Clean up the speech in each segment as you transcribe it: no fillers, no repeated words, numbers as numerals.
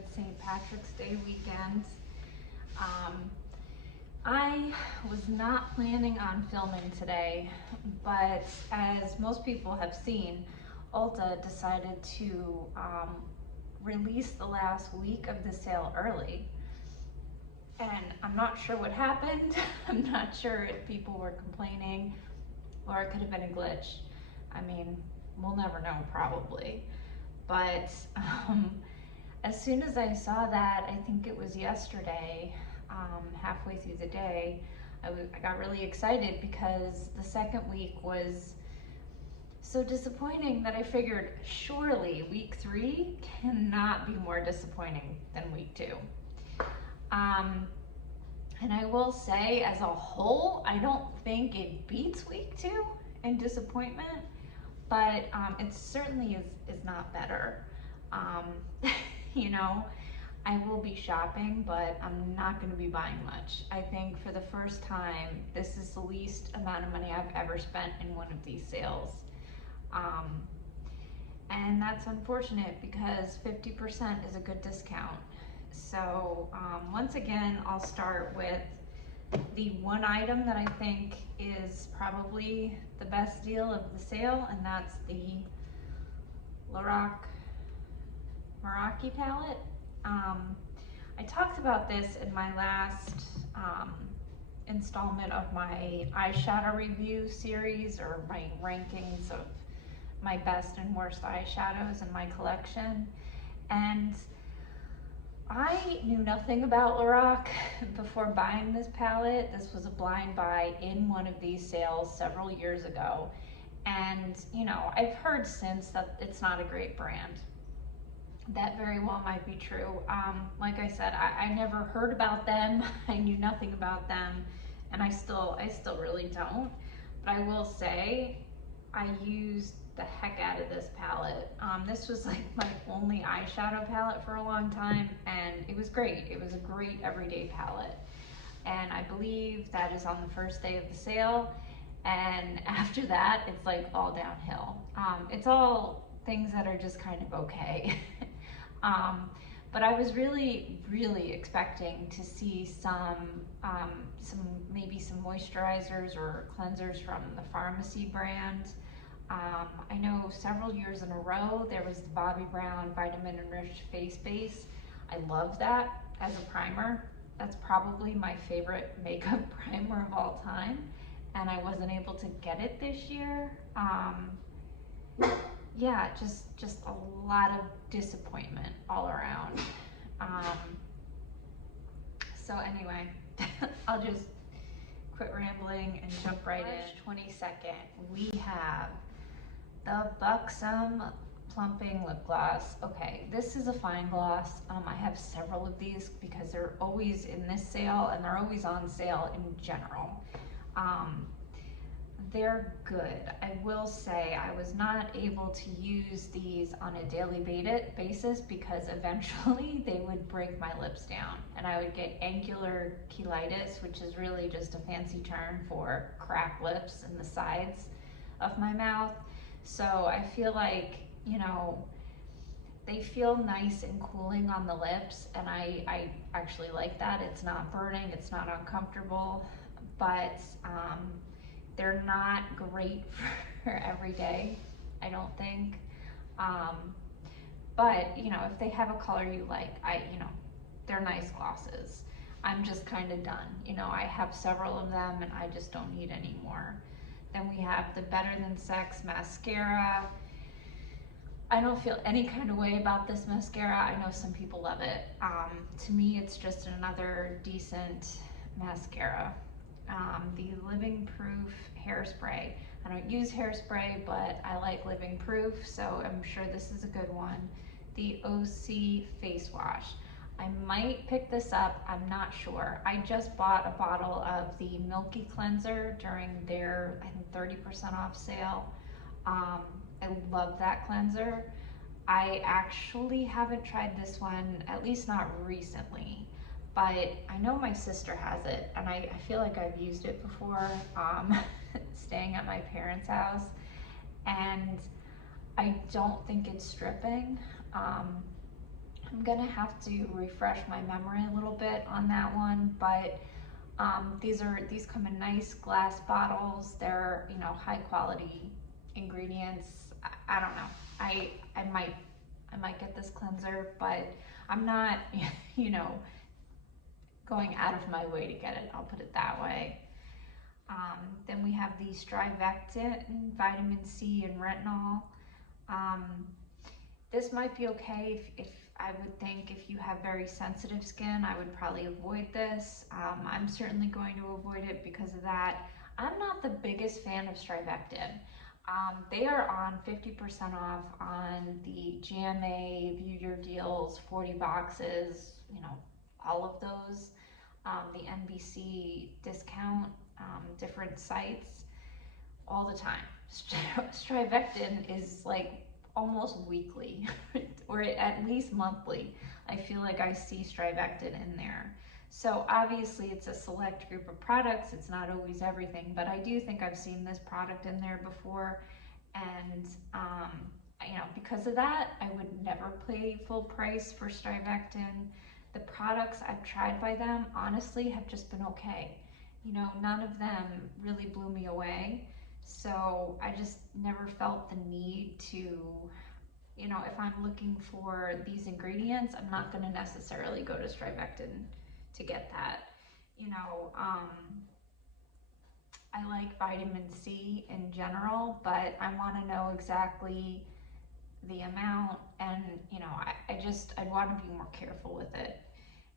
with St. Patrick's Day weekend. I was not planning on filming today, but as most people have seen, Ulta decided to release the last week of the sale early. And I'm not sure what happened. I'm not sure if people were complaining or it could have been a glitch. I mean, we'll never know probably. But as soon as I saw that, I think it was yesterday, halfway through the day, I got really excited because the second week was so disappointing that I figured surely week 3 cannot be more disappointing than week 2. And I will say, as a whole, I don't think it beats week 2 in disappointment, but it certainly is not better. You know, I will be shopping, but I'm not going to be buying much. I think for the first time, this is the least amount of money I've ever spent in one of these sales. And that's unfortunate because 50% is a good discount. So once again, I'll start with the one item that I think is probably the best deal of the sale, and that's the Meraki palette. I talked about this in my last installment of my eyeshadow review series, or my rankings of my best and worst eyeshadows in my collection. And I knew nothing about Lorac before buying this palette. This was a blind buy in one of these sales several years ago. And, you know, I've heard since that it's not a great brand. That very well might be true. Like I said, I never heard about them. I knew nothing about them, and I still really don't. But I will say, I used the heck out of this palette. This was like my only eyeshadow palette for a long time, and it was great. It was a great everyday palette. And I believe that is on the first day of the sale. And after that, it's like all downhill. It's all things that are just kind of okay. But I was really expecting to see maybe some moisturizers or cleansers from the Pharmacy brand. I know several years in a row there was the Bobbi Brown Vitamin Enriched Face Base. I love that as a primer. That's probably my favorite makeup primer of all time, and I wasn't able to get it this year. Yeah, just a lot of disappointment all around. So anyway, I'll just quit rambling and jump right in. March 22nd, we have the Buxom Plumping Lip Gloss. Okay, this is a fine gloss. I have several of these because they're always in this sale, and they're always on sale in general. They're good. I will say I was not able to use these on a daily basis because eventually they would break my lips down, and I would get angular cheilitis, which is really just a fancy term for cracked lips in the sides of my mouth. So I feel like, you know, they feel nice and cooling on the lips, and I actually like that. It's not burning, it's not uncomfortable, but they're not great for every day, I don't think. But, you know, if they have a color you like, they're nice glosses. I'm just kind of done. You know, I have several of them and I just don't need any more. Then we have the Better Than Sex mascara. I don't feel any kind of way about this mascara. I know some people love it. To me, it's just another decent mascara. The Living Proof hairspray. I don't use hairspray, but I like Living Proof, so I'm sure this is a good one. The OC face wash. I might pick this up, I'm not sure. I just bought a bottle of the Milky Cleanser during their, I think, 30% off sale. I love that cleanser. I actually haven't tried this one, at least not recently, but I know my sister has it, and I feel like I've used it before, staying at my parents' house, and I don't think it's stripping. I'm gonna have to refresh my memory a little bit on that one, but these come in nice glass bottles. They're, you know, high quality ingredients. I don't know. I might get this cleanser, but I'm not, you know, going out of my way to get it. I'll put it that way. Then we have the strivectin, vitamin C, and retinol. Um, this might be okay if I would think if you have very sensitive skin, I would probably avoid this. I'm certainly going to avoid it because of that. I'm not the biggest fan of strivectin. They are on 50% off on the GMA, View Your Deals, 40 boxes, you know, all of those. The NBC discount, different sites, all the time. Strivectin is like almost weekly or at least monthly. I feel like I see strivectin in there. So obviously it's a select group of products. It's not always everything, but I do think I've seen this product in there before. And you know, because of that, I would never pay full price for strivectin. The products I've tried by them, honestly, have just been okay. You know, none of them really blew me away. So I just never felt the need to, you know, if I'm looking for these ingredients, I'm not going to necessarily go to strivectin to get that. You know, I like vitamin C in general, but I want to know exactly the amount, and you know, I'd want to be more careful with it.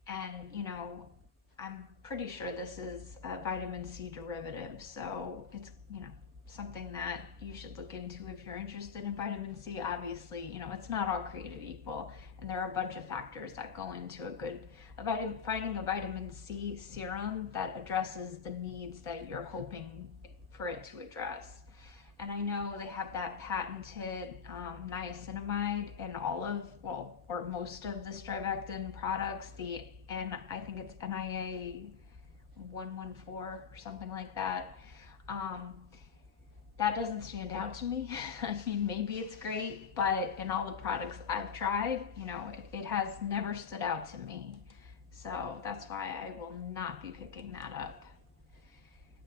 And you know, I'm pretty sure this is a vitamin C derivative, so it's, you know, something that you should look into if you're interested in vitamin C. Obviously, you know, it's not all created equal, and there are a bunch of factors that go into finding a vitamin C serum that addresses the needs that you're hoping for it to address. And I know they have that patented niacinamide in all of, well, or most of the strivectin products, I think it's NIA 114 or something like that. That doesn't stand out to me. I mean, maybe it's great, but in all the products I've tried, you know, it has never stood out to me. So that's why I will not be picking that up.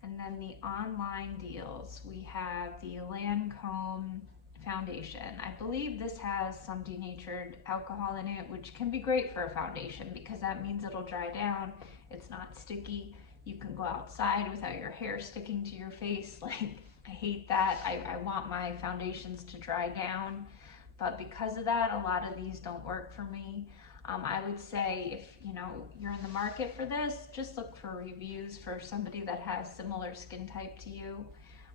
And then the online deals, we have the Lancome foundation. I believe this has some denatured alcohol in it, which can be great for a foundation because that means it'll dry down. It's not sticky. You can go outside without your hair sticking to your face. Like, I hate that. I want my foundations to dry down. But because of that, a lot of these don't work for me. I would say if, you know, you're in the market for this, just look for reviews for somebody that has similar skin type to you.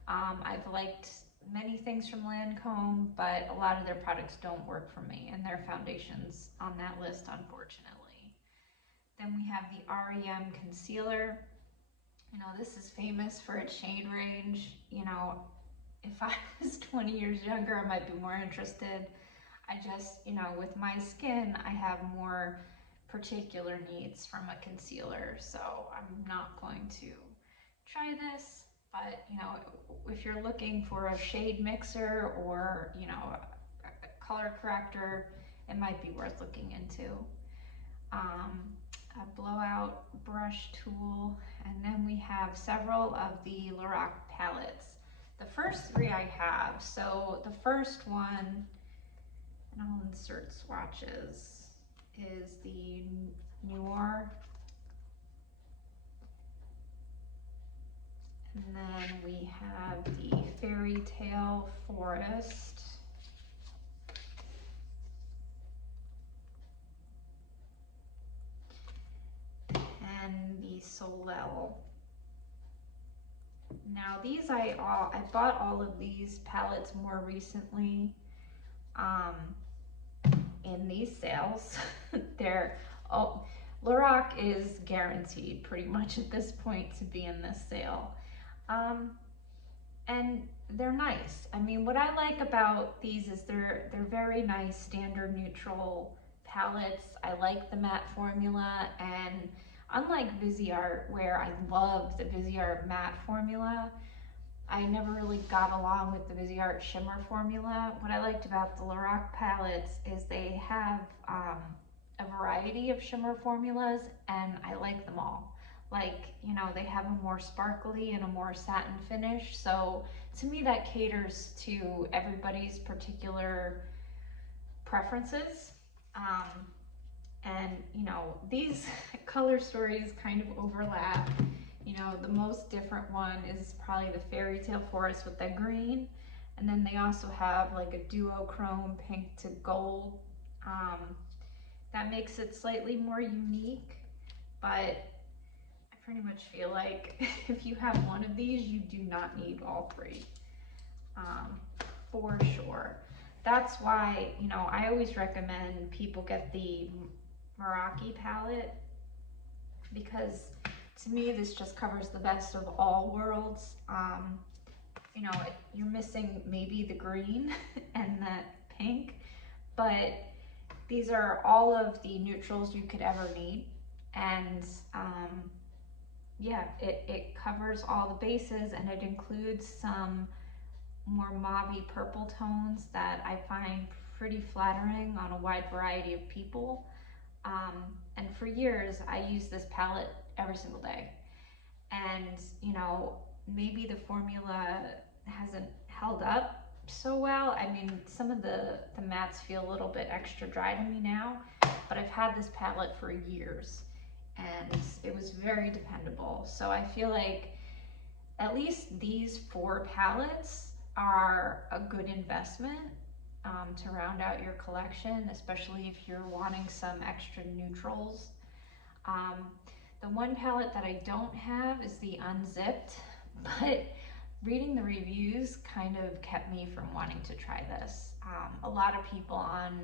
I've liked many things from Lancome, but a lot of their products don't work for me, and their foundations on that list, unfortunately. Then we have the REM concealer. You know, this is famous for its shade range. You know, if I was 20 years younger, I might be more interested. I just, you know, with my skin, I have more particular needs from a concealer, so I'm not going to try this. But, you know, if you're looking for a shade mixer or, you know, a color corrector, it might be worth looking into. A blowout brush tool, and then we have several of the Lorac palettes. The first three I have. So the first one, and I'll insert swatches, is the Noir. And then we have the Fairy Tale Forest. And the Soleil. Now these I bought all of these palettes more recently in these sales. Lorac is guaranteed pretty much at this point to be in this sale. And they're nice. I mean, what I like about these is they're very nice standard neutral palettes. I like the matte formula, and unlike Viseart, where I love the Viseart matte formula, I never really got along with the Viseart shimmer formula. What I liked about the Lorac palettes is they have a variety of shimmer formulas, and I like them all. Like, you know, they have a more sparkly and a more satin finish. So to me, that caters to everybody's particular preferences. And you know, these color stories kind of overlap. You know, the most different one is probably the Fairy Tale Forest with that green. And then they also have like a duochrome pink to gold. That makes it slightly more unique, but I pretty much feel like if you have one of these, you do not need all three, for sure. That's why, you know, I always recommend people get the Meraki palette, because to me this just covers the best of all worlds. You know, you're missing maybe the green and that pink, but these are all of the neutrals you could ever need. And yeah, it covers all the bases, and it includes some more mauve purple tones that I find pretty flattering on a wide variety of people. And for years, I used this palette every single day. And, you know, maybe the formula hasn't held up so well. I mean, some of the mattes feel a little bit extra dry to me now, but I've had this palette for years and it was very dependable. So I feel like at least these 4 palettes are a good investment to round out your collection, especially if you're wanting some extra neutrals. The one palette that I don't have is the Unzipped, but reading the reviews kind of kept me from wanting to try this. A lot of people on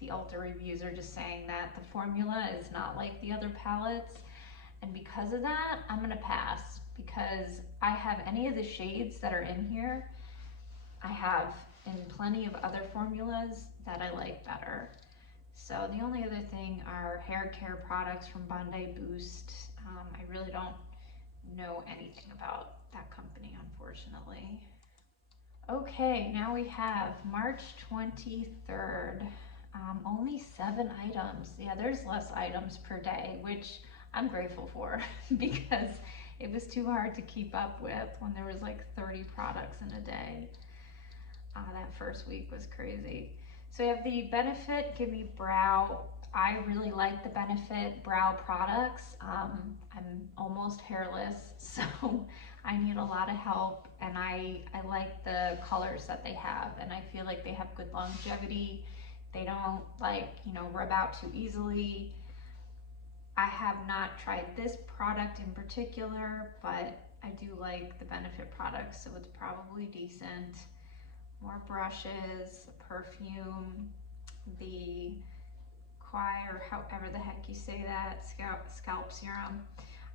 the Ulta reviews are just saying that the formula is not like the other palettes, and because of that, I'm gonna pass, because I have any of the shades that are in here, I have in plenty of other formulas that I like better. So the only other thing are hair care products from Bondi Boost. I really don't know anything about that company, unfortunately. Okay, now we have March 23rd. Only 7 items. Yeah, there's less items per day, which I'm grateful for because it was too hard to keep up with when there was like 30 products in a day. That first week was crazy. So we have the Benefit Gimme Brow. I really like the Benefit brow products. I'm almost hairless, so I need a lot of help, and I like the colors that they have, and I feel like they have good longevity. They don't, like, you know, rub out too easily. I have not tried this product in particular, but I do like the Benefit products, so it's probably decent. More brushes, perfume, the Quai, or however the heck you say that, scalp serum.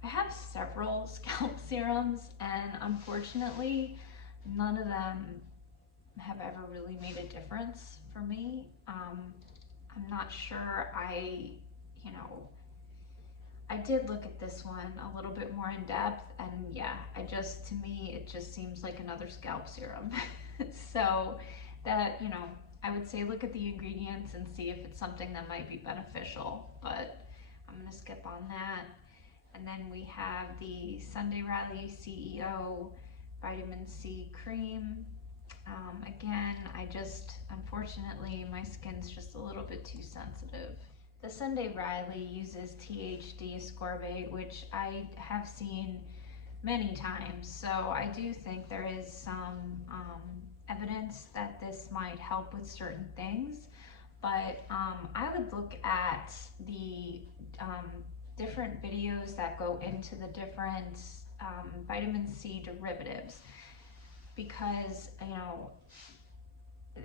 I have several scalp serums, and unfortunately, none of them have ever really made a difference for me. I'm not sure. You know, I did look at this one a little bit more in depth, and yeah, to me, it just seems like another scalp serum. So that, you know, I would say look at the ingredients and see if it's something that might be beneficial, but I'm gonna skip on that. And then we have the Sunday Riley CEO Vitamin C Cream. Again, unfortunately, my skin's just a little bit too sensitive. The Sunday Riley uses THD ascorbate, which I have seen many times, so I do think there is some evidence that this might help with certain things, but I would look at the different videos that go into the different vitamin C derivatives, because, you know,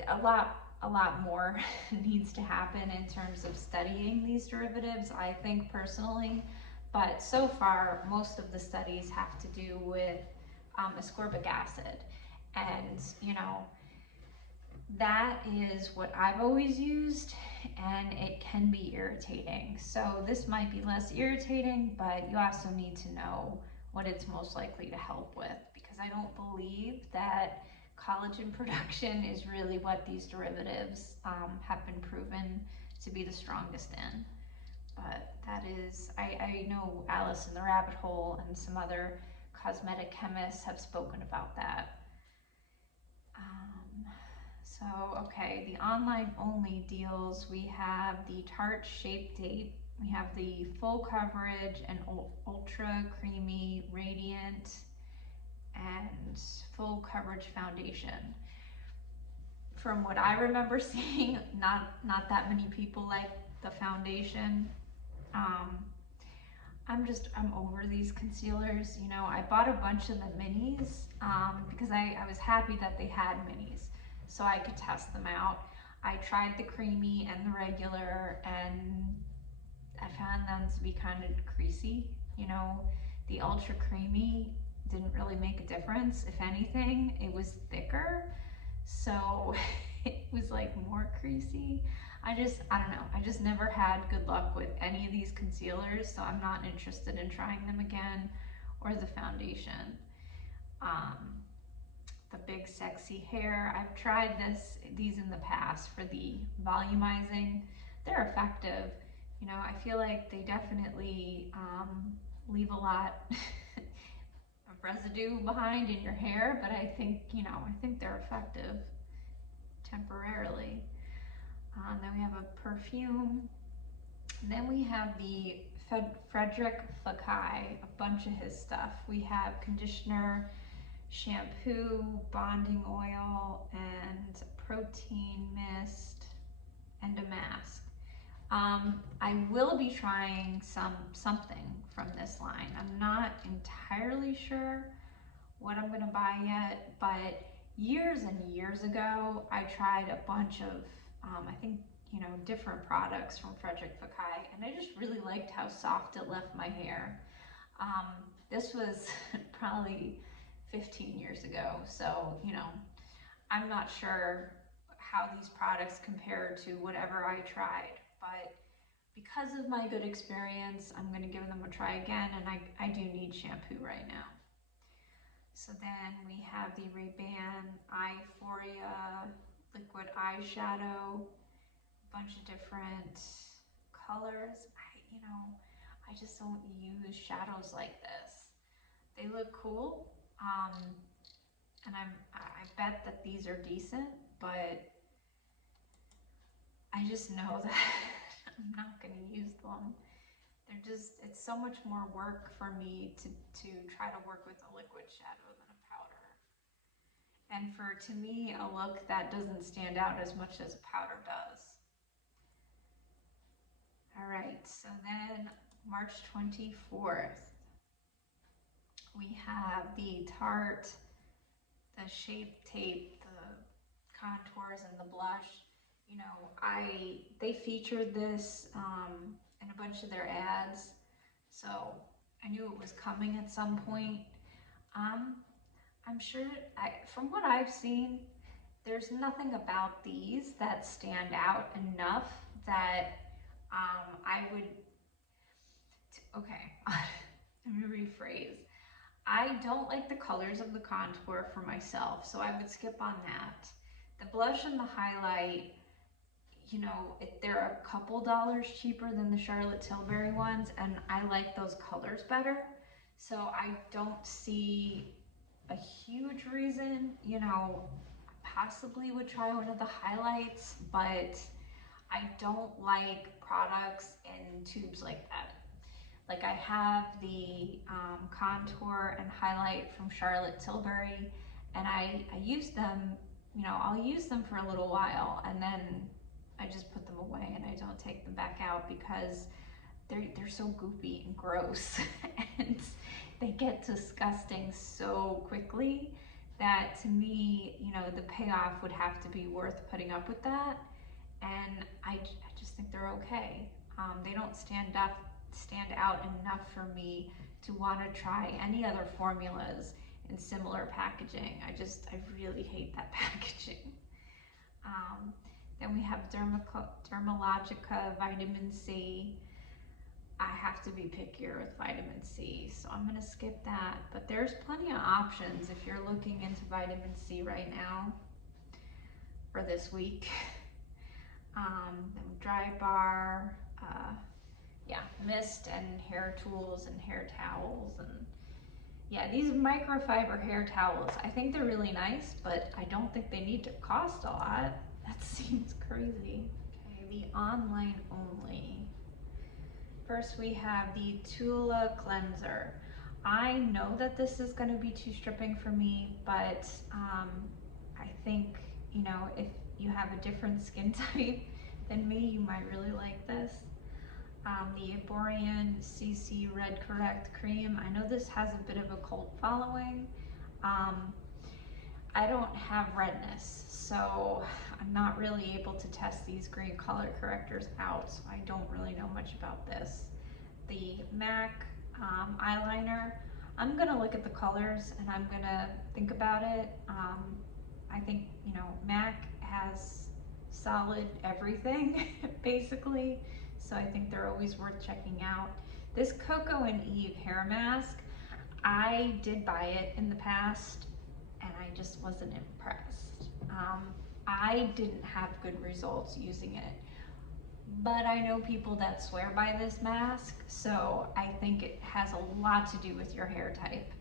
a lot more needs to happen in terms of studying these derivatives, I think, personally. But so far, most of the studies have to do with ascorbic acid. And, you know, that is what I've always used, and it can be irritating. So this might be less irritating, but you also need to know what it's most likely to help with, because I don't believe that collagen production is really what these derivatives have been proven to be the strongest in. But that is, I know Alice in the Rabbit Hole and some other cosmetic chemists have spoken about that. So, okay, the online only deals, we have the Tarte Shape Tape, we have the full coverage and ultra creamy radiant and full coverage foundation. From what I remember seeing, not that many people like the foundation. I'm over these concealers. You know, I bought a bunch of the minis because I was happy that they had minis so I could test them out. I tried the creamy and the regular, and I found them to be kind of creasy. You know, the ultra creamy didn't really make a difference. If anything, it was thicker, so it was like more creasy. I don't know, I just never had good luck with any of these concealers, so I'm not interested in trying them again, or the foundation. The Big Sexy Hair, I've tried these in the past for the volumizing. They're effective. You know, I feel like they definitely leave a lot of residue behind in your hair, but I think, you know, I think they're effective temporarily. Then we have a perfume. And then we have the Frederick Flakai, a bunch of his stuff. We have conditioner, shampoo, bonding oil, and protein mist, and a mask. I will be trying something from this line. I'm not entirely sure what I'm gonna buy yet, but years and years ago, I tried a bunch of, I think, you know, different products from Frederick Flakai, and I just really liked how soft it left my hair. This was probably 15 years ago, so, you know, I'm not sure how these products compare to whatever I tried, but because of my good experience, I'm gonna give them a try again, and I do need shampoo right now. So then we have the Ray-Ban Eyeforia liquid eyeshadow, a bunch of different colors. I just don't use shadows like this. They look cool, and I bet that these are decent, but I just know that I'm not going to use them. It's so much more work for me to try to work with a liquid shadow than a powder. And to me, a look that doesn't stand out as much as a powder does. All right, so then March 24th, we have the Tarte, the Shape Tape, the contours, and the blush. You know, they featured this in a bunch of their ads, so I knew it was coming at some point. I'm sure, from what I've seen, there's nothing about these that stand out enough that I would, okay, let me rephrase. I don't like the colors of the contour for myself, so I would skip on that. The blush and the highlight, you know, they're a couple dollars cheaper than the Charlotte Tilbury ones, and I like those colors better. So I don't see a huge reason, you know, possibly would try one of the highlights, but I don't like products in tubes like that. Like I have the contour and highlight from Charlotte Tilbury, and I use them, you know, I'll use them for a little while, and then I just put them away and I don't take them back out because they're so goopy and gross and they get disgusting so quickly that, to me, you know, the payoff would have to be worth putting up with that, and I just think they're okay. They don't stand out enough for me to want to try any other formulas in similar packaging. I really hate that packaging. Then we have Dermalogica Vitamin C. I have to be pickier with vitamin C, so I'm gonna skip that. But there's plenty of options if you're looking into vitamin C right now, or this week. Then Dry Bar, yeah, mist and hair tools and hair towels. And yeah, these microfiber hair towels, I think they're really nice, but I don't think they need to cost a lot. That seems crazy. Okay, the online only. First we have the Tula cleanser. I know that this is going to be too stripping for me, but I think, you know, if you have a different skin type than me, you might really like this. The Borean CC Red Correct Cream. I know this has a bit of a cult following. I don't have redness, so I'm not really able to test these green color correctors out, so I don't really know much about this. The MAC eyeliner, I'm gonna look at the colors and I'm gonna think about it. I think, you know, MAC has solid everything, basically, so I think they're always worth checking out. This Coco and Eve hair mask, I did buy it in the past, and I just wasn't impressed. I didn't have good results using it, but I know people that swear by this mask, so I think it has a lot to do with your hair type.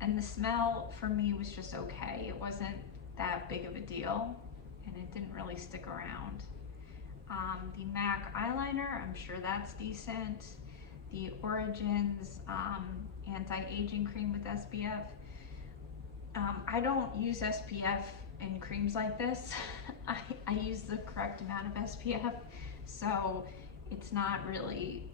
And the smell for me was just okay. It wasn't that big of a deal, and it didn't really stick around. The MAC eyeliner, I'm sure that's decent. The Origins anti-aging cream with SPF. I don't use SPF in creams like this. I use the correct amount of SPF, so it's not really,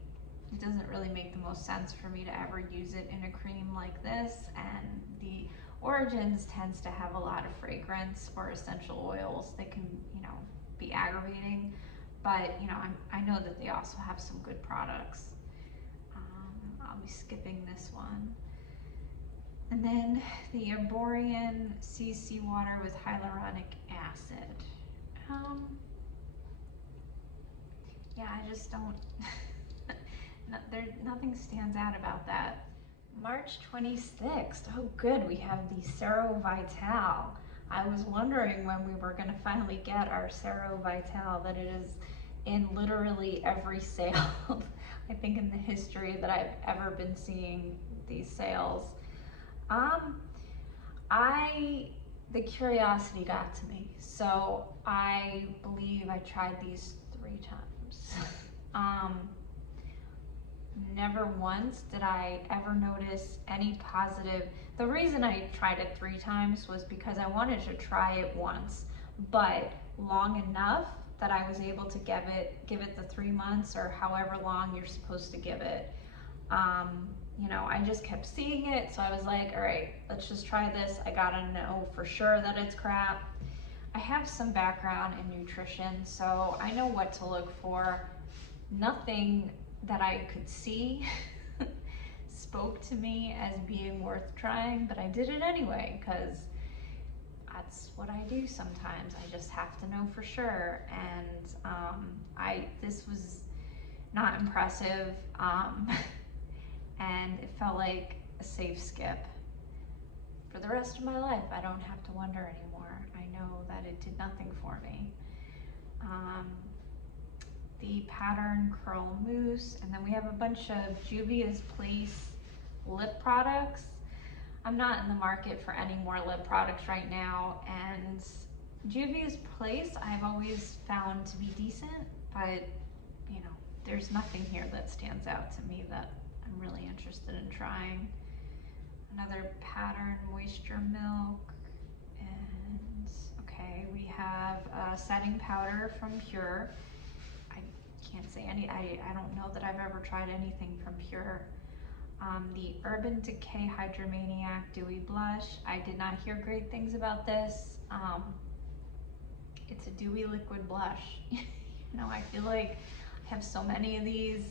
it doesn't really make the most sense for me to ever use it in a cream like this. And the Origins tends to have a lot of fragrance or essential oils. They can, you know, be aggravating, but you know, I know that they also have some good products. I'll be skipping this one. And then the Borean CC water with hyaluronic acid. Yeah, I just don't, nothing stands out about that. March 26th, oh good, we have the Cero Vital. I was wondering when we were gonna finally get our Cero Vital, that it is in literally every sale, I think in the history that I've ever been seeing these sales. The curiosity got to me, so I believe I tried these 3 times. Never once did I ever notice any positive. The reason I tried it 3 times was because I wanted to try it once, but long enough that I was able to give it the 3 months or however long you're supposed to give it. You know, I just kept seeing it, so I was like, all right, let's just try this. I gotta know for sure that it's crap. I have some background in nutrition, so I know what to look for. Nothing that I could see spoke to me as being worth trying, but I did it anyway, because that's what I do sometimes. I just have to know for sure, and this was not impressive. And it felt like a safe skip. For the rest of my life, I don't have to wonder anymore. I know that it did nothing for me. The Pattern Curl Mousse, and then we have a bunch of Juvia's Place lip products. I'm not in the market for any more lip products right now, and Juvia's Place I've always found to be decent, but you know, there's nothing here that stands out to me that I'm really interested in trying. Another Pattern Moisture Milk, and okay, we have a setting powder from Pure. I can't say I don't know that I've ever tried anything from Pure. The Urban Decay Hydromaniac Dewy Blush. I did not hear great things about this. It's a dewy liquid blush. You know, I feel like I have so many of these.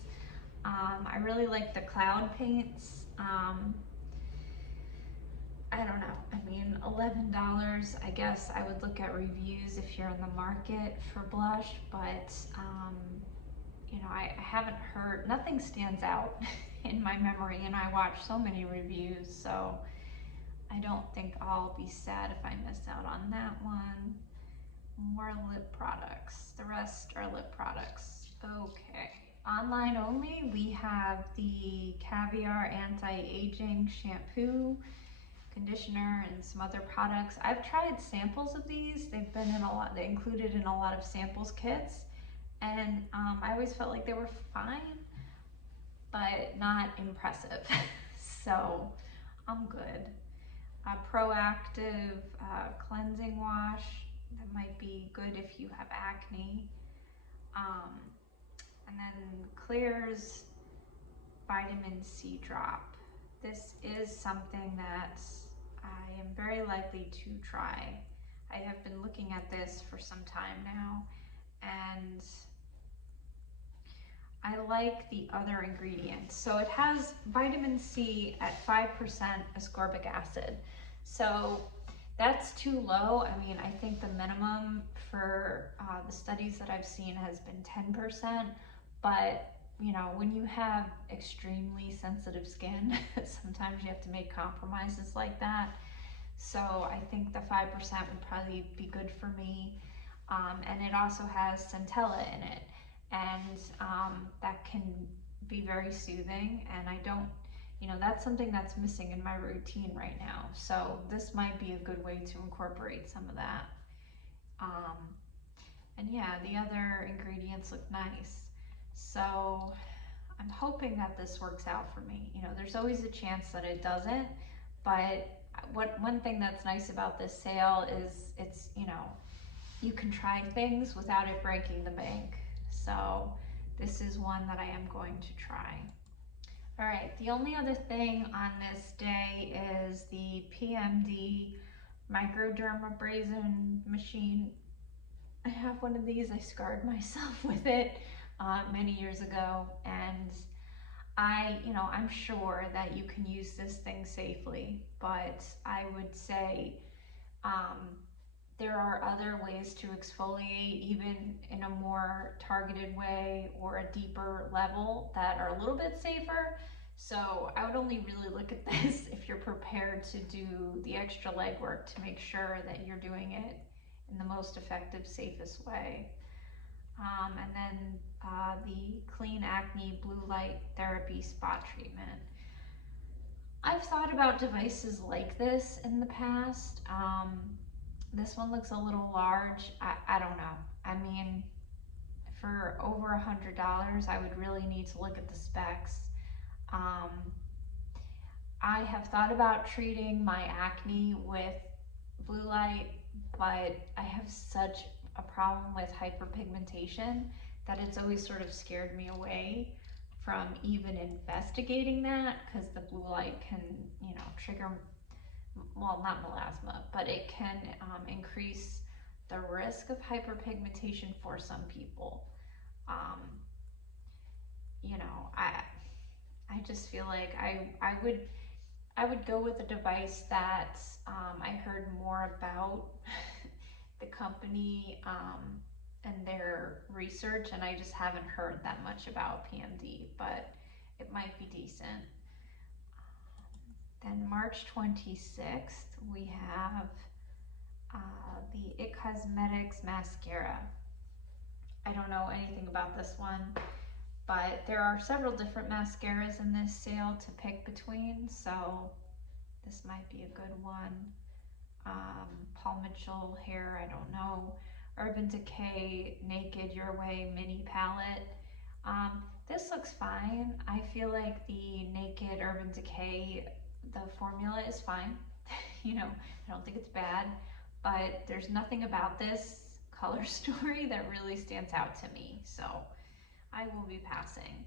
I really like the cloud paints. I don't know, I mean, $11, I guess I would look at reviews if you're in the market for blush, but you know, I haven't heard, nothing stands out in my memory, and I watch so many reviews, so I don't think I'll be sad if I miss out on that one. More lip products. The rest are lip products. Okay. Online only, we have the Caviar Anti-Aging Shampoo, conditioner, and some other products. I've tried samples of these. They've been in a lot, they're included in a lot of samples kits. And I always felt like they were fine, but not impressive. So I'm good. A proactive cleansing wash that might be good if you have acne. And then Claire's vitamin C drop. This is something that I am very likely to try. I have been looking at this for some time now, and I like the other ingredients. So it has vitamin C at 5% ascorbic acid. So that's too low. I mean, I think the minimum for the studies that I've seen has been 10%, but you know, when you have extremely sensitive skin, sometimes you have to make compromises like that. So I think the 5% would probably be good for me. And it also has centella in it, and that can be very soothing. And I don't, you know, that's something that's missing in my routine right now. So this might be a good way to incorporate some of that. And yeah, the other ingredients look nice. So I'm hoping that this works out for me. You know, there's always a chance that it doesn't, but one thing that's nice about this sale is it's, you know, you can try things without it breaking the bank. So this is one that I am going to try. All right, the only other thing on this day is the PMD microdermabrasion machine. I have one of these. I scarred myself with it many years ago, and I'm sure that you can use this thing safely, but I would say there are other ways to exfoliate, even in a more targeted way or a deeper level, that are a little bit safer. So I would only really look at this if you're prepared to do the extra legwork to make sure that you're doing it in the most effective, safest way. And then the Clean Acne Blue Light Therapy Spot Treatment. I've thought about devices like this in the past. This one looks a little large. I don't know. I mean, for over $100, I would really need to look at the specs. I have thought about treating my acne with blue light, but I have such a problem with hyperpigmentation that it's always sort of scared me away from even investigating that, because the blue light can, you know, trigger, well, not melasma, but it can increase the risk of hyperpigmentation for some people. You know, I just feel like I would go with a device that I heard more about the company and their research, and I just haven't heard that much about PMD, but it might be decent. Then March 26th, we have the It Cosmetics Mascara. I don't know anything about this one, but there are several different mascaras in this sale to pick between, so this might be a good one. Paul Mitchell Hair, I don't know. Urban Decay Naked Your Way Mini Palette. This looks fine. I feel like the Naked Urban Decay, the formula is fine. You know, I don't think it's bad, but there's nothing about this color story that really stands out to me, so I will be passing.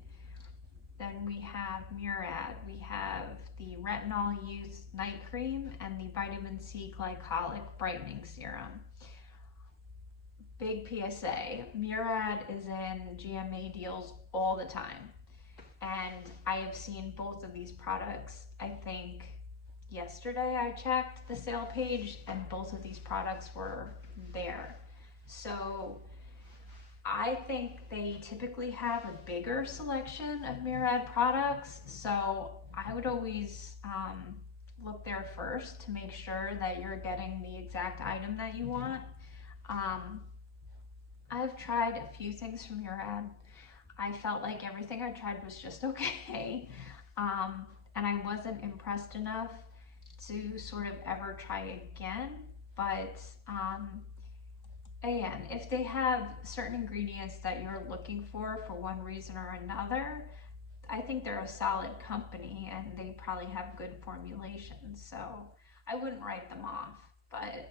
Then we have Murad. We have the Retinol Youth Night Cream and the Vitamin C Glycolic Brightening Serum. Big PSA, Murad is in GMA deals all the time, and I have seen both of these products. I think yesterday I checked the sale page and both of these products were there. So I think they typically have a bigger selection of Murad products, so I would always look there first to make sure that you're getting the exact item that you want. I've tried a few things from your ad. I felt like everything I tried was just okay. And I wasn't impressed enough to sort of ever try again. But again, if they have certain ingredients that you're looking for one reason or another, I think they're a solid company and they probably have good formulations. So I wouldn't write them off, but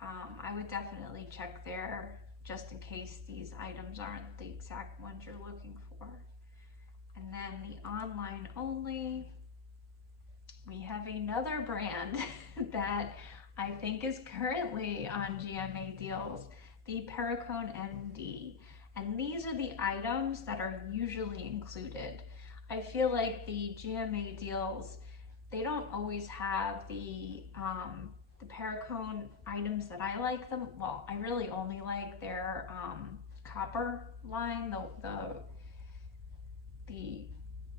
I would definitely check there just in case these items aren't the exact ones you're looking for. And then the online only, we have another brand that I think is currently on GMA deals, the Perricone MD. And these are the items that are usually included. I feel like the GMA deals, they don't always have the Perricone items that I like them. Well, I really only like their copper line, the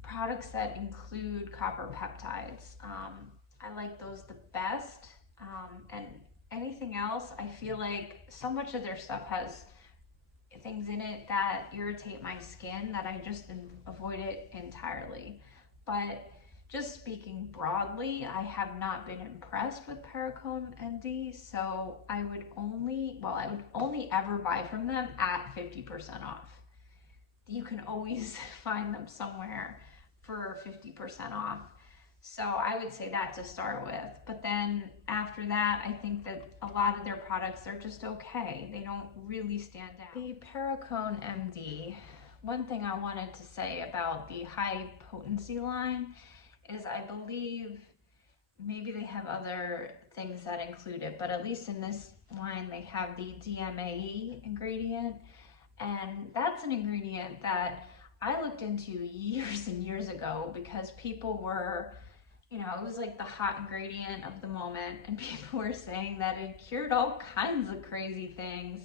products that include copper peptides. I like those the best. And anything else, I feel like so much of their stuff has things in it that irritate my skin that I just avoid it entirely. But just speaking broadly, I have not been impressed with Perricone MD, so I would only ever buy from them at 50% off. You can always find them somewhere for 50% off. So I would say that to start with. But then after that, I think that a lot of their products are just okay. They don't really stand out. The Perricone MD, one thing I wanted to say about the high potency line is I believe maybe they have other things that include it, but at least in this line they have the DMAE ingredient. And that's an ingredient that I looked into years and years ago because people were, it was like the hot ingredient of the moment, and people were saying that it cured all kinds of crazy things.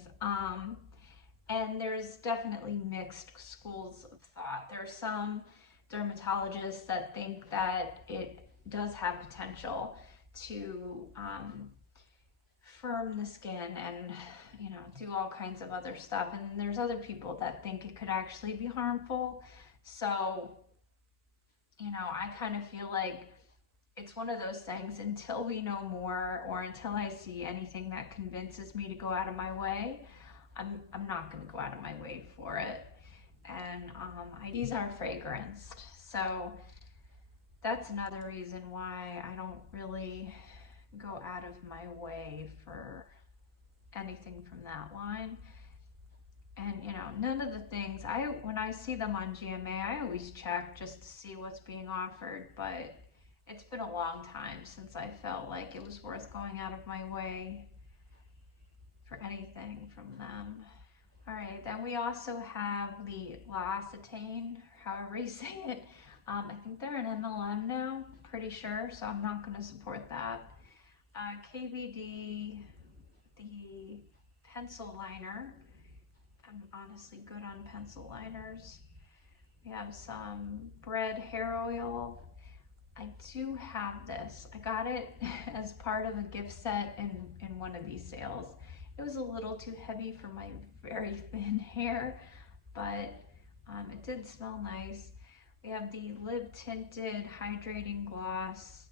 And there's definitely mixed schools of thought. There are some dermatologists that think that it does have potential to firm the skin and do all kinds of other stuff, and there's other people that think it could actually be harmful. So I kind of feel like it's one of those things, until we know more or until I see anything that convinces me to go out of my way, I'm not going to go out of my way for it. And these are fragranced, so that's another reason why I don't really go out of my way for anything from that line. And none of the things, when I see them on GMA, I always check just to see what's being offered, but it's been a long time since I felt like it was worth going out of my way for anything from them. All right, then we also have the L'Occitane, however you say it. I think they're an MLM now, pretty sure, so I'm not going to support that. KVD, the pencil liner. I'm honestly good on pencil liners. We have some bread hair oil. I do have this. I got it as part of a gift set in one of these sales. It was a little too heavy for my very thin hair, but it did smell nice. We have the lip tinted hydrating gloss.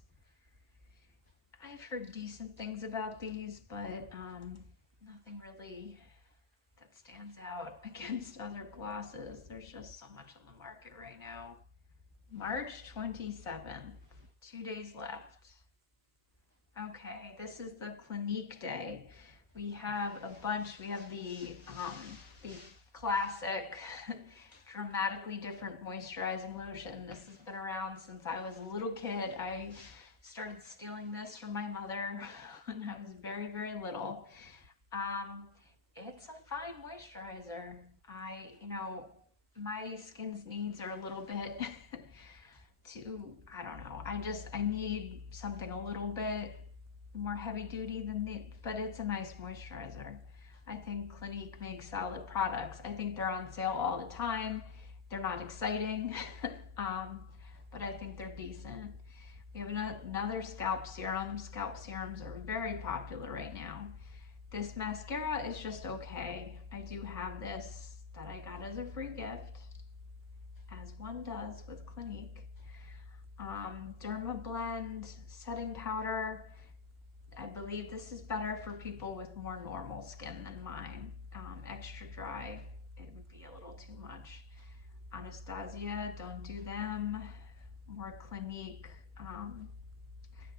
I've heard decent things about these, but nothing really that stands out against other glosses. There's just so much on the market right now. March 27th, 2 days left. Okay, this is the Clinique day. We have a bunch. We have the classic dramatically different moisturizing lotion. This has been around since I was a little kid. I started stealing this from my mother when I was very, very little. It's a fine moisturizer. My skin's needs are a little bit I don't know. I need something a little bit more heavy duty but it's a nice moisturizer. I think Clinique makes solid products. I think they're on sale all the time. They're not exciting, but I think they're decent. We have another scalp serum. Scalp serums are very popular right now. This mascara is just okay. I do have this that I got as a free gift, as one does with Clinique. Derma Blend setting powder. I believe this is better for people with more normal skin than mine. Extra dry, it would be a little too much. Anastasia, don't do them. More Clinique.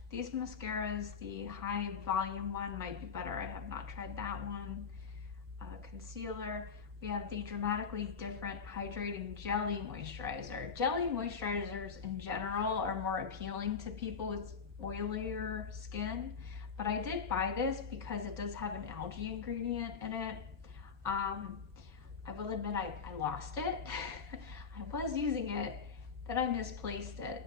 These mascaras, the high volume one might be better. I have not tried that one. Concealer. We have the Dramatically Different Hydrating Jelly Moisturizer. Jelly moisturizers in general are more appealing to people with oilier skin, but I did buy this because it does have an algae ingredient in it. I will admit I lost it. I was using it, then I misplaced it,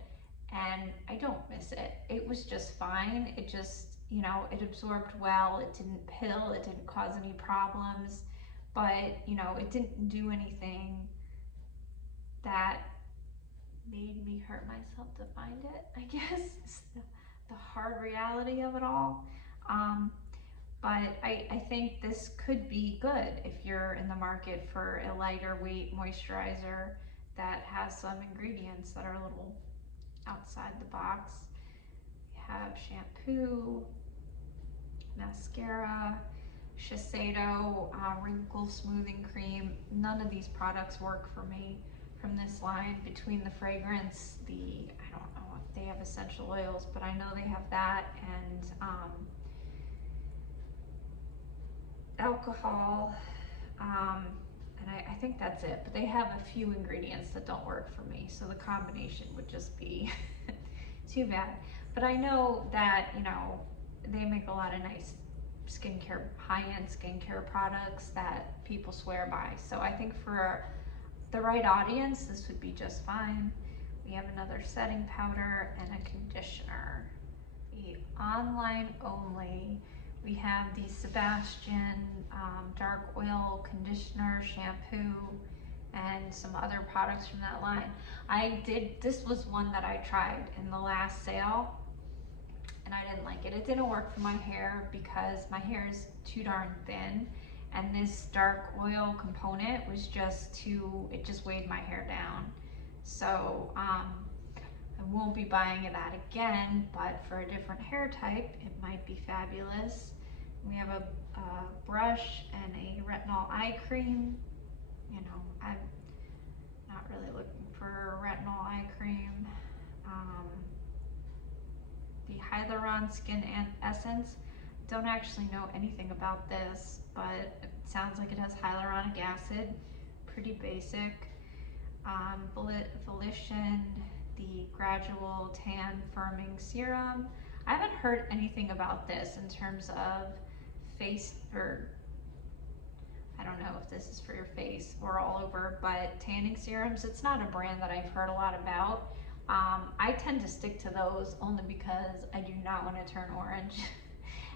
and I don't miss it. It was just fine. It just, you know, it absorbed well. It didn't pill. It didn't cause any problems. But, you know, it didn't do anything that made me hurt myself to find it, I guess, is the hard reality of it all. But I think this could be good if you're in the market for a lighter weight moisturizer that has some ingredients that are a little outside the box. We have shampoo, mascara, Shiseido wrinkle smoothing cream. None of these products work for me from this line. Between the fragrance, I don't know if they have essential oils, but I know they have that, and alcohol, and I think that's it. But they have a few ingredients that don't work for me, so the combination would just be too bad. But I know that, you know, they make a lot of nice skincare, high-end skincare products that people swear by. So I think for the right audience, this would be just fine. We have another setting powder and a conditioner. The online only, we have the Sebastian dark oil conditioner, shampoo, and some other products from that line. This was one that I tried in the last sale, and I didn't like it. It didn't work for my hair because my hair is too darn thin, and this dark oil component was it just weighed my hair down. So I won't be buying that again, but for a different hair type, it might be fabulous. We have a brush and a retinol eye cream. You know, I'm not really looking for a retinol eye cream. The Hyaluron Skin Essence. Don't actually know anything about this, but it sounds like it has hyaluronic acid. Pretty basic. Volition, the Gradual Tan Firming Serum. I haven't heard anything about this in terms of face, or I don't know if this is for your face or all over, but tanning serums, it's not a brand that I've heard a lot about. I tend to stick to those only because I do not want to turn orange.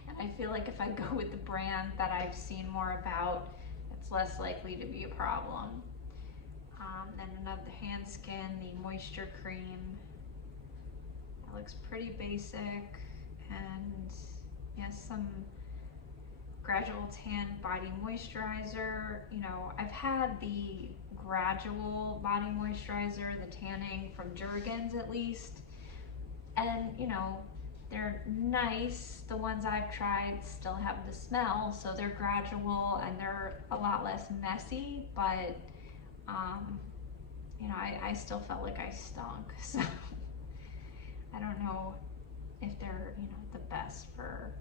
And I feel like if I go with the brand that I've seen more about, it's less likely to be a problem. Then another hand skin, the moisture cream. It looks pretty basic, and yes, some Gradual Tan Body Moisturizer. You know, I've had the Gradual Body Moisturizer, the tanning from Jergens at least, and you know, they're nice. The ones I've tried still have the smell, so they're gradual and they're a lot less messy, but you know, I still felt like I stunk, so I don't know if they're, you know, the best for,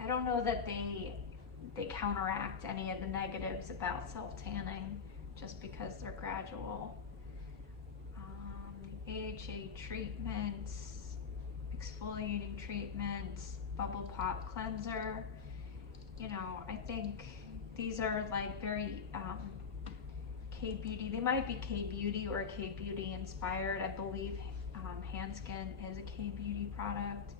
I don't know that they counteract any of the negatives about self-tanning just because they're gradual. The AHA treatment, exfoliating treatment, bubble pop cleanser. You know, I think these are like very K-Beauty. They might be K-Beauty or K-Beauty inspired. I believe Hand Skin is a K-Beauty product.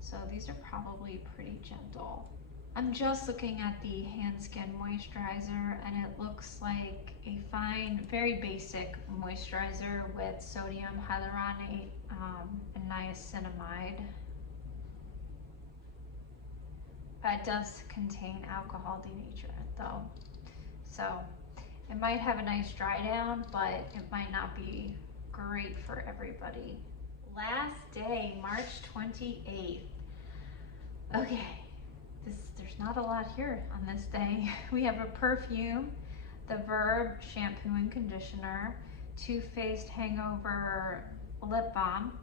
So these are probably pretty gentle. I'm just looking at the Hand Skin moisturizer, and it looks like a fine, very basic moisturizer with sodium hyaluronate and niacinamide. It does contain alcohol denaturant though. So it might have a nice dry down, but it might not be great for everybody. Last day, March 28th. Okay, there's not a lot here on this day. We have a perfume, the Verb shampoo and conditioner, Too Faced Hangover lip balm.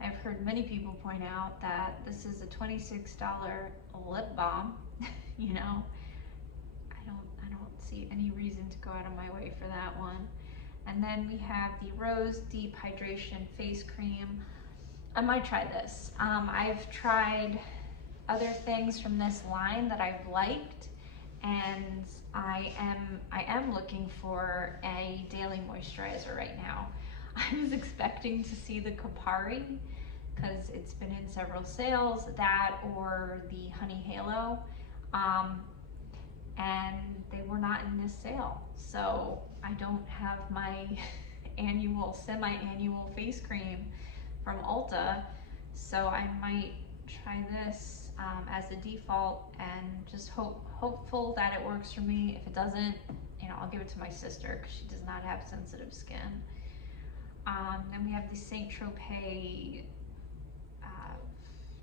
I've heard many people point out that this is a $26 lip balm. You know, I don't see any reason to go out of my way for that one. And then we have the Rose Deep Hydration Face Cream. I might try this. I've tried other things from this line that I've liked, and I am looking for a daily moisturizer right now. I was expecting to see the Kapari because it's been in several sales, that or the Honey Halo, and they were not in this sale. So I don't have my annual, semi-annual face cream from Ulta, so I might try this as a default and just hopeful that it works for me. If it doesn't, you know, I'll give it to my sister because she does not have sensitive skin. Then we have the Saint Tropez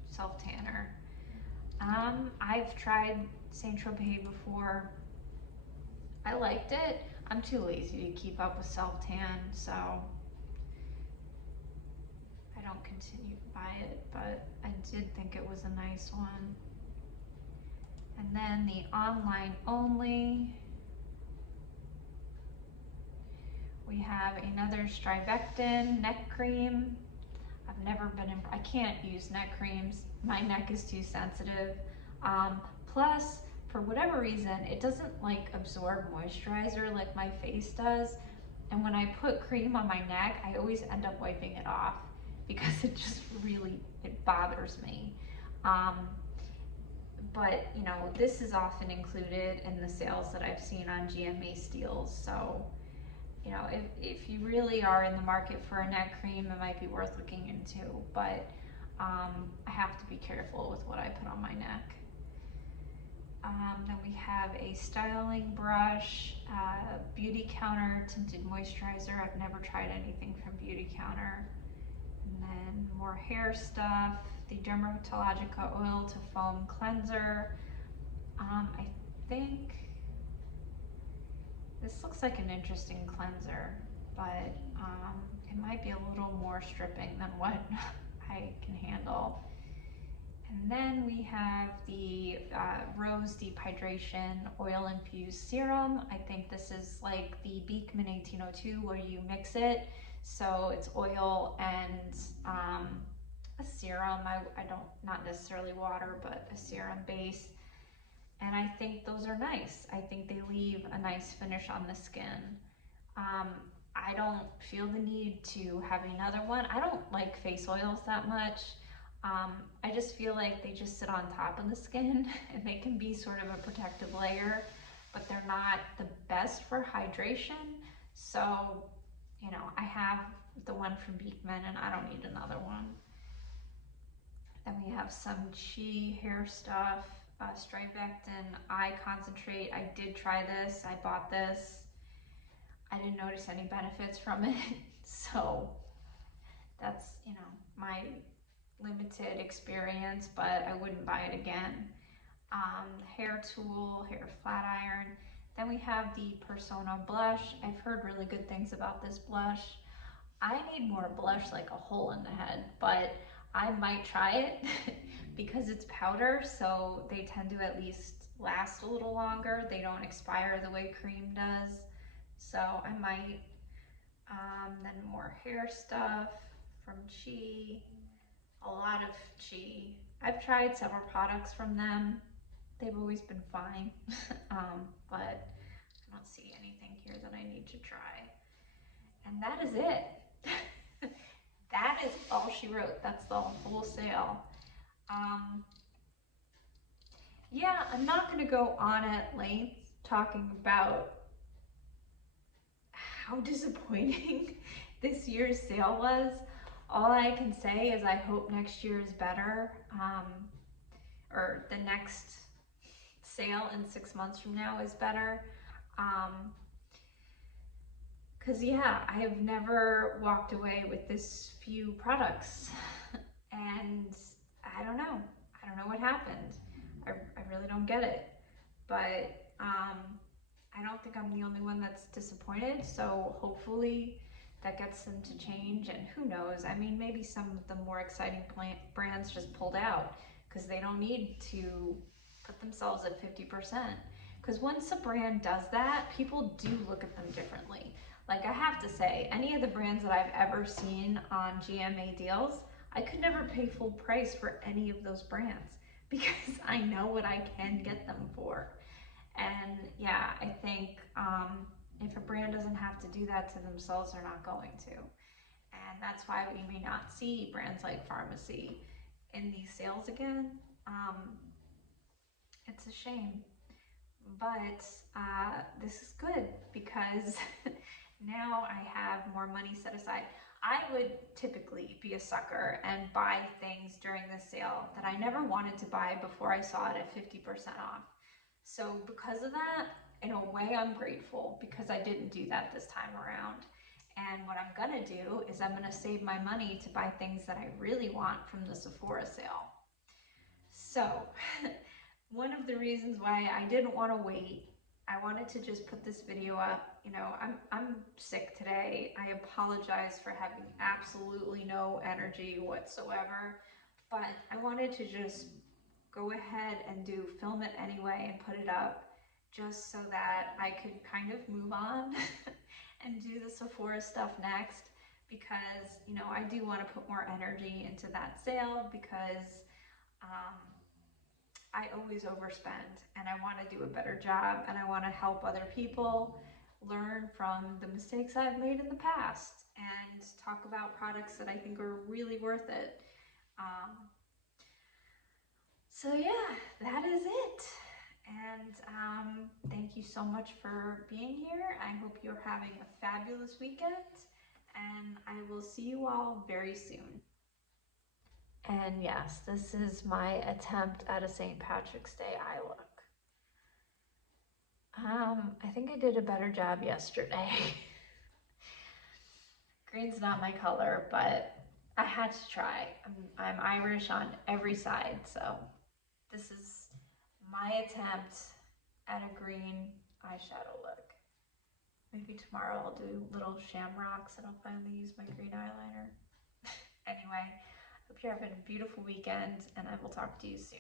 self tanner. I've tried Saint Tropez before. I liked it. I'm too lazy to keep up with self tan, so I don't continue to buy it, but I did think it was a nice one. And then the online only, we have another Strivectin neck cream. I've never been in, I can't use neck creams. My neck is too sensitive. Plus, for whatever reason, it doesn't like absorb moisturizer like my face does. And when I put cream on my neck, I always end up wiping it off because it just really, it bothers me. But you know, this is often included in the sales that I've seen on GMA Steals. So, you know, if you really are in the market for a neck cream, it might be worth looking into, but I have to be careful with what I put on my neck. Then we have a styling brush, Beauty Counter tinted moisturizer. I've never tried anything from Beauty Counter. And then more hair stuff, the Dermatologica Oil to Foam Cleanser. I think this looks like an interesting cleanser, but it might be a little more stripping than what I can handle. And then we have the Rose Deep Hydration Oil Infused Serum. I think this is like the Beekman 1802 where you mix it. So it's oil and a serum. I don't, not necessarily water, but a serum base. And I think those are nice. I think they leave a nice finish on the skin. I don't feel the need to have another one. I don't like face oils that much. I just feel like they just sit on top of the skin and they can be sort of a protective layer, but they're not the best for hydration. So, you know, I have the one from Beekman and I don't need another one. Then we have some Chi hair stuff, Strivectin Eye Concentrate. I did try this, I bought this. I didn't notice any benefits from it. So that's, you know, my limited experience, but I wouldn't buy it again. Hair tool, hair flat iron. Then we have the Persona blush. I've heard really good things about this blush. I need more blush like a hole in the head, but I might try it because it's powder, so they tend to at least last a little longer. They don't expire the way cream does. So I might. Then more hair stuff from Chi. A lot of Chi. I've tried several products from them. They've always been fine, but I don't see anything here that I need to try. And that is it. That is all she wrote. That's the whole sale. Yeah, I'm not going to go on at length talking about how disappointing this year's sale was. All I can say is I hope next year is better, or the next sale in 6 months from now is better. Cause yeah, I have never walked away with this few products and I don't know. I don't know what happened. I really don't get it. But I don't think I'm the only one that's disappointed. So hopefully that gets them to change, and who knows? I mean, maybe some of the more exciting brands just pulled out because they don't need to put themselves at 50%. Because once a brand does that, people do look at them differently. Like I have to say, any of the brands that I've ever seen on GMA deals, I could never pay full price for any of those brands because I know what I can get them for. And yeah, I think if a brand doesn't have to do that to themselves, they're not going to. And that's why we may not see brands like Pharmacy in these sales again. It's a shame. But this is good because now I have more money set aside. I would typically be a sucker and buy things during the sale that I never wanted to buy before I saw it at 50% off. So because of that, in a way, I'm grateful because I didn't do that this time around. And what I'm gonna do is I'm gonna save my money to buy things that I really want from the Sephora sale. So one of the reasons why I didn't want to wait, I wanted to just put this video up. You know, I'm sick today. I apologize for having absolutely no energy whatsoever, but I wanted to just go ahead and film it anyway and put it up just so that I could kind of move on and do the Sephora stuff next, because, you know, I do want to put more energy into that sale because I always overspend and I want to do a better job and I want to help other people learn from the mistakes I've made in the past and talk about products that I think are really worth it. So yeah, that is it. And thank you so much for being here. I hope you're having a fabulous weekend and I will see you all very soon. And yes, this is my attempt at a St. Patrick's Day eye look. I think I did a better job yesterday. Green's not my color, but I had to try. I'm Irish on every side, so this is my attempt at a green eyeshadow look. Maybe tomorrow I'll do little shamrocks and I'll finally use my green eyeliner. Anyway, hope you're having a beautiful weekend and I will talk to you soon.